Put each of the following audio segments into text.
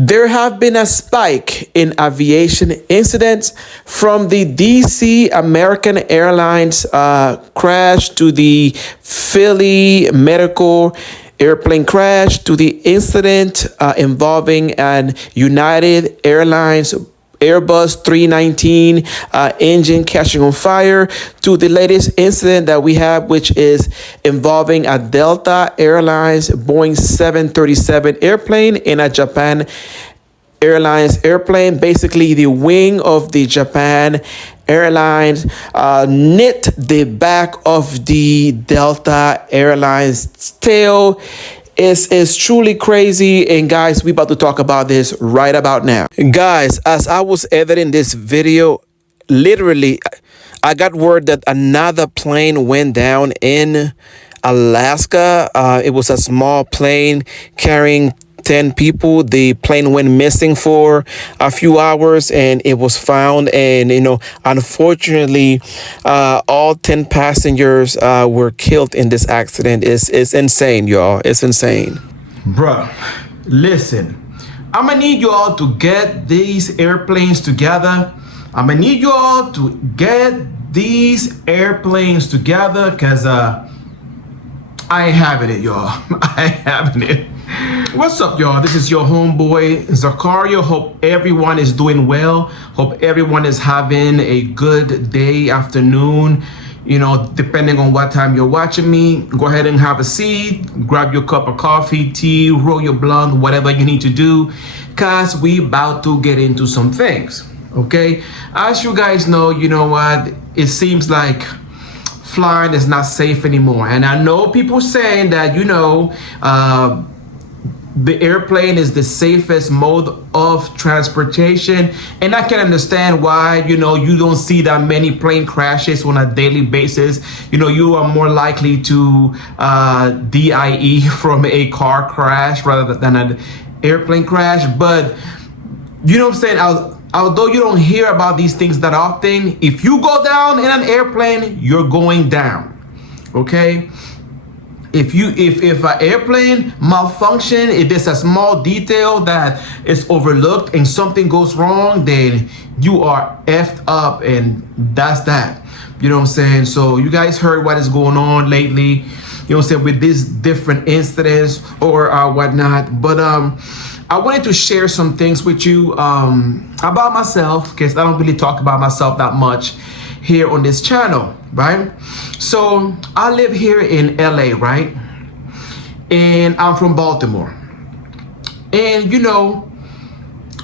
There have been a spike in aviation incidents from the DC American Airlines crash to the Philly medical airplane crash to the incident involving an United Airlines Airbus 319 engine catching on fire to the latest incident that we have, which is involving a Delta Airlines Boeing 737 airplane in a Japan Airlines airplane. Basically, the wing of the Japan Airlines knit the back of the Delta Airlines tail. Is truly crazy, and guys, we about to talk about this right about now. Guys, as I was editing this video, literally I got word that another plane went down in Alaska. It was a small plane carrying 10 people. The plane went missing for a few hours and it was found, and unfortunately all 10 passengers were killed in this accident. It's insane, y'all. It's insane. Bruh, listen, I'm gonna need you all to get these airplanes together. I'm gonna need you all to get these airplanes together, because I ain't having it, y'all. I ain't having it. What's up, y'all? This is your homeboy Zakaria. Hope everyone is doing well. Hope everyone is having a good day, afternoon, depending on what time you're watching me. Go ahead and have a seat, grab your cup of coffee, tea, roll your blunt, whatever you need to do, because we about to get into some things. Okay, as you guys know, it seems like flying is not safe anymore, and I know people saying that the airplane is the safest mode of transportation, and I can understand why you don't see that many plane crashes on a daily basis. You are more likely to DIE from a car crash rather than an airplane crash. But you know what I'm saying, although you don't hear about these things that often, if you go down in an airplane, you're going down. Okay, if an airplane malfunction, if there's a small detail that is overlooked and something goes wrong, then you are effed up, and that's that. You know what I'm saying? So you guys heard what is going on lately, you know what I'm saying, with these different incidents or whatnot. But I wanted to share some things with you about myself, because I don't really talk about myself that much here on this channel, right? So I live here in LA, right? And I'm from Baltimore. And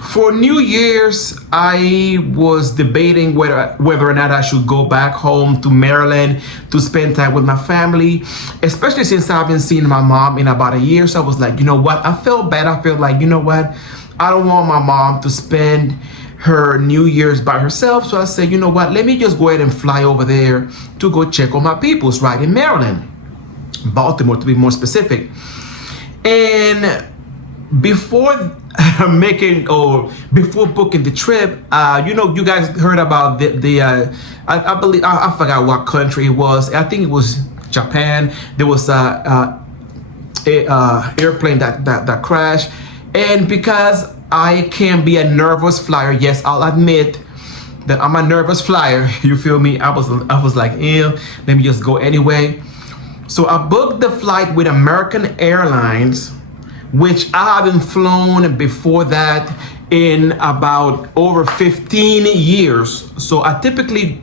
for New Year's, I was debating whether or not I should go back home to Maryland to spend time with my family, especially since I haven't seen my mom in about a year. So I was like, you know what? I felt bad. I feel like, I don't want my mom to spend her New Year's by herself. So I said, you know what? Let me just go ahead and fly over there to go check on my peoples right in Maryland, Baltimore to be more specific. And before before booking the trip, you guys heard about I believe I forgot what country it was. I think it was Japan. There was a airplane that crashed, and because I can be a nervous flyer, yes, I'll admit that I'm a nervous flyer. You feel me? I was like, let me just go anyway. So I booked the flight with American Airlines, which I haven't flown before that in about over 15 years. So I typically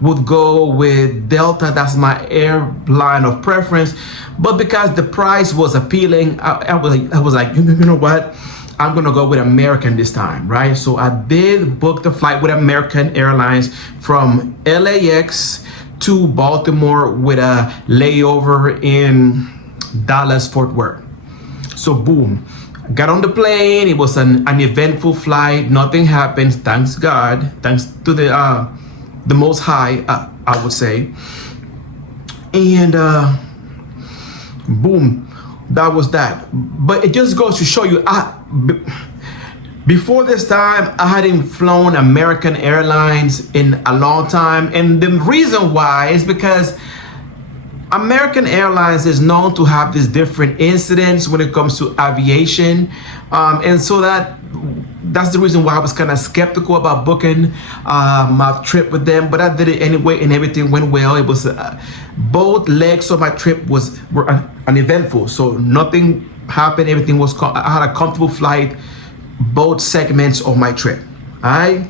would go with Delta. That's my airline of preference. But because the price was appealing, I was like, you know what? I'm gonna go with American this time, right? So I did book the flight with American Airlines from LAX to Baltimore with a layover in Dallas, Fort Worth. So boom, got on the plane. It was an eventful flight. Nothing happened, thanks God, thanks to the Most High, I would say. And boom, that was that. But it just goes to show you, before this time, I hadn't flown American Airlines in a long time. And the reason why is because American Airlines is known to have these different incidents when it comes to aviation, and so that's the reason why I was kind of skeptical about booking my trip with them. But I did it anyway, and everything went well. It was both legs of my trip were uneventful, so nothing happened. Everything was I had a comfortable flight, both segments of my trip. All right,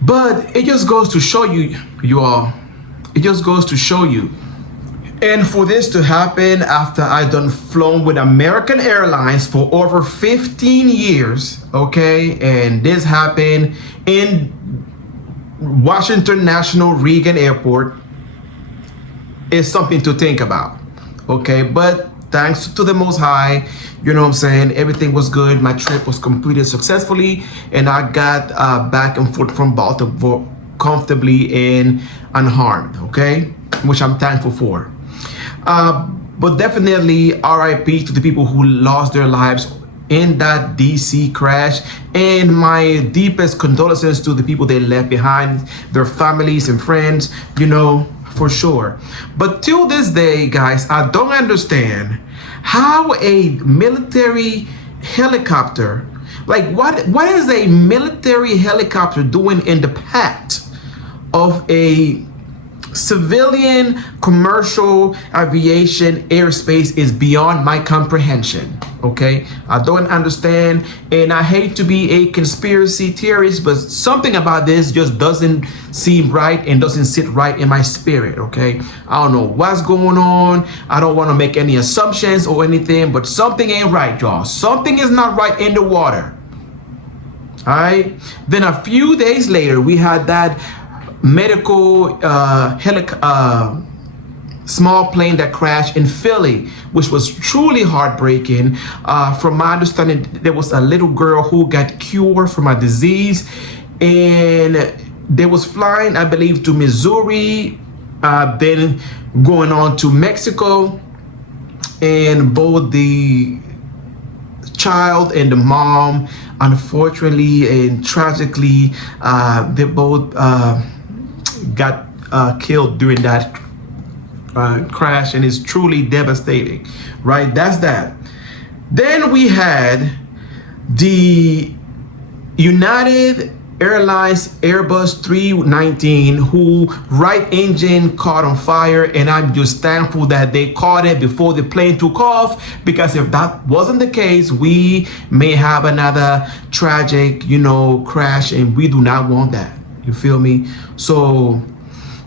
but it just goes to show you all. It just goes to show you. And for this to happen after I done flown with American Airlines for over 15 years, okay? And this happened in Washington National Reagan Airport is something to think about, okay? But thanks to the Most High, you know what I'm saying, everything was good. My trip was completed successfully, and I got back and forth from Baltimore comfortably and unharmed, okay, which I'm thankful for. But definitely RIP to the people who lost their lives in that DC crash, and my deepest condolences to the people they left behind, their families and friends, you know, for sure. But till this day, guys, I don't understand how a military helicopter, like what is a military helicopter doing in the path of a civilian commercial aviation airspace is beyond my comprehension. Okay, I don't understand, and I hate to be a conspiracy theorist, but something about this just doesn't seem right and doesn't sit right in my spirit. Okay, I don't know what's going on. I don't want to make any assumptions or anything, but something ain't right, y'all. Something is not right in the water. All right, then a few days later we had that medical small plane that crashed in Philly, which was truly heartbreaking. From my understanding, there was a little girl who got cured from a disease, and they was flying, I believe, to Missouri, then going on to Mexico, and both the child and the mom, unfortunately and tragically, they both got killed during that crash, and it's truly devastating, right? That's that. Then we had the United Airlines Airbus 319, who right engine caught on fire, and I'm just thankful that they caught it before the plane took off, because if that wasn't the case, we may have another tragic, you know, crash, and we do not want that. You feel me? So,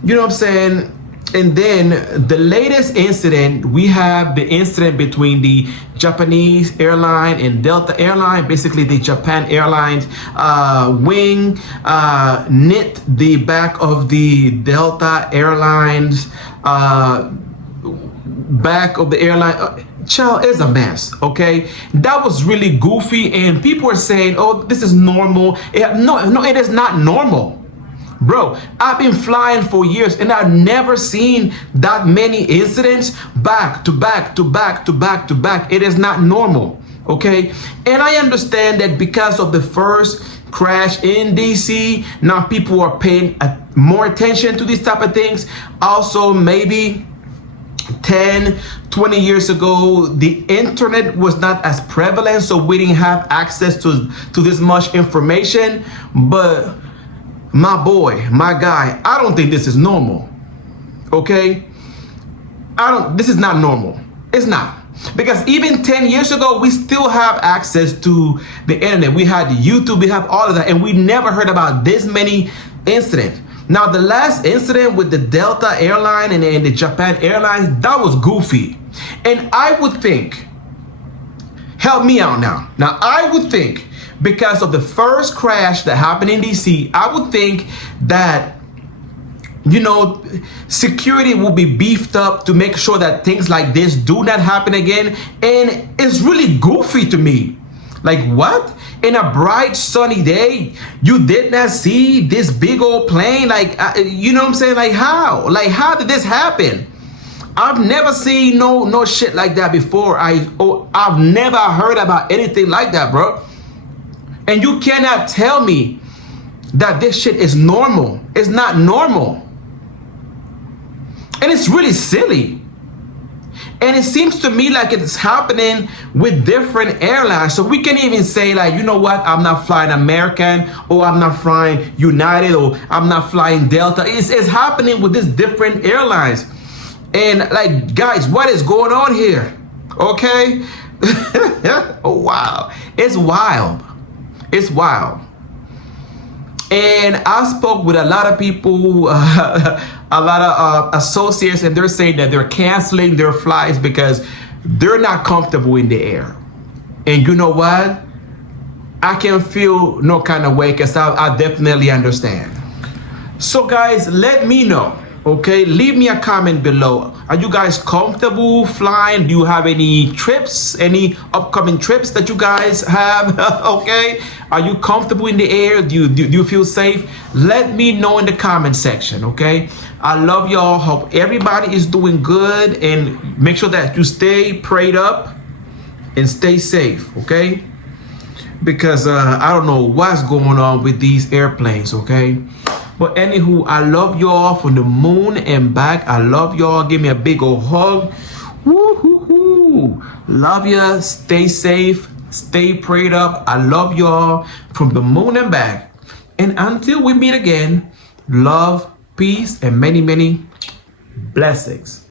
you know what I'm saying? And then the latest incident, we have the incident between the Japanese airline and Delta Airline. Basically, the Japan Airlines wing nicked the back of the Delta Airlines back of the airline. Child, is a mess, okay? That was really goofy, and people are saying, oh, this is normal. No, it is not normal. Bro, I've been flying for years, and I've never seen that many incidents back to back to back to back to back. It is not normal, okay? And I understand that because of the first crash in DC, now people are paying more attention to these type of things. Also, maybe 10, 20 years ago, the internet was not as prevalent, so we didn't have access to this much information. But my boy, my guy, I don't think this is normal. Okay? This is not normal. It's not. Because even 10 years ago, we still have access to the internet. We had YouTube, we have all of that, and we never heard about this many incidents. Now, the last incident with the Delta Airline and the Japan Airlines, that was goofy. And I would think, help me out now. Now, I would think, because of the first crash that happened in DC, I would think that, you know, security will be beefed up to make sure that things like this do not happen again. And it's really goofy to me. Like, what? In a bright sunny day, you did not see this big old plane? Like, you know what I'm saying? Like, how? Like, how did this happen? I've never seen no shit like that before. I've never heard about anything like that, bro. And you cannot tell me that this shit is normal. It's not normal. And it's really silly. And it seems to me like it's happening with different airlines. So we can even say, like, you know what, I'm not flying American, or I'm not flying United, or I'm not flying Delta. It's happening with these different airlines. And like, guys, what is going on here? Okay. Oh, wow. It's wild. It's wild. And I spoke with a lot of people, a lot of associates, and they're saying that they're canceling their flights because they're not comfortable in the air. And you know what? I can feel no kind of way, because I definitely understand. So guys, let me know. Okay, leave me a comment below. Are you guys comfortable flying? Do you have any trips, any upcoming trips that you guys have? Okay, are you comfortable in the air? Do you feel safe? Let me know in the comment section. Okay, I love y'all. Hope everybody is doing good, and make sure that you stay prayed up and stay safe. Okay, because I don't know what's going on with these airplanes. Okay. But anywho, I love y'all from the moon and back. I love y'all. Give me a big old hug. Woo-hoo-hoo. Love ya. Stay safe. Stay prayed up. I love y'all from the moon and back. And until we meet again, love, peace, and many, many blessings.